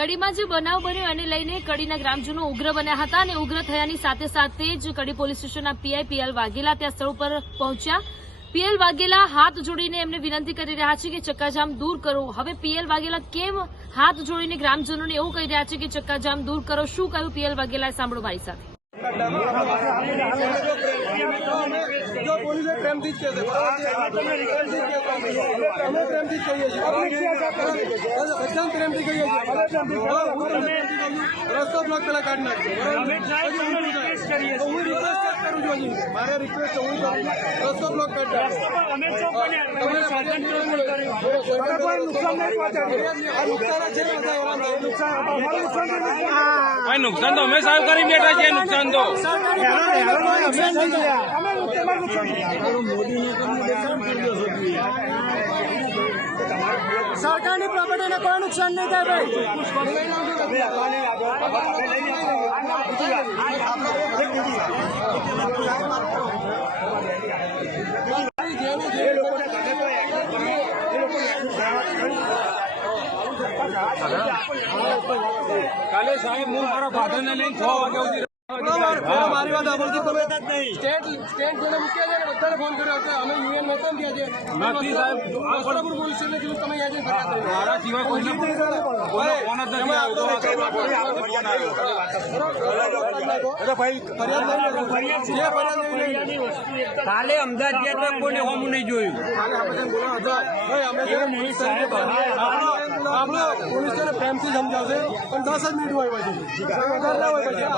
કડીમાં જે બનાવ બન્યો એને લઈને કડીના ગ્રામજનો ઉગ્ર બન્યા હતા અને ઉગ્ર થયાની સાથે સાથે જ કડી પોલીસ સ્ટેશનના પીઆઈ પીએલ વાઘેલા ત્યાં સ્થળ પર પહોંચ્યા। પીએલ વાઘેલા હાથ જોડીને એમને વિનંતી કરી રહ્યા છે કે ચક્કાજામ દૂર કરો। હવે પીએલ વાઘેલા કેમ હાથ જોડીને ગ્રામજનોને એવું કહી રહ્યા છે કે ચક્કાજામ દૂર કરો? શું કહ્યું પીએલ વાઘેલાએ? સાંભળો મારી સાથે। जो पुलिस प्रेम थी प्रेम थी रस्ता ब्लॉक पेला काट मारे रिक्वेस्ट रस्ता ब्लॉक काट नुकसान तो हमें साहब करी बेटा है। नुकसान तो सरकार की प्रॉपर्टी ने कोई नुकसान नहीं था भाई। काले साहेब हूँ मारा फादर ने नहीं 6 वागे મારી વાત સાંભળજો તમે સ્ટેટ જેને મૂક્યા છે ને બધાને ફોન કર્યો છે અમે યુએન નહોતા ગયા છે નથી સાહેબ વસ્ત્રાપુર પોલીસ સ્ટેશન થી તમે એજન્ટ ફરિયાદ કરી મારા સિવાય કોઈને ફોન જ નથી આવ્યો। કાલે અમદાવાદ ગયા તો કોઈને હોમ નહીં જોયું। આપણે પોલીસ સ્ટેશન પ્રેમથી સમજાવશે પણ 10 જ મિનિટ હોય પછી વધારે ના હોય પછી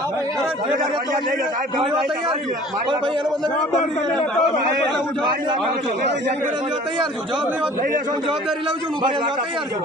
તૈયાર છું જવાબદારી લઉં છું તૈયાર છું।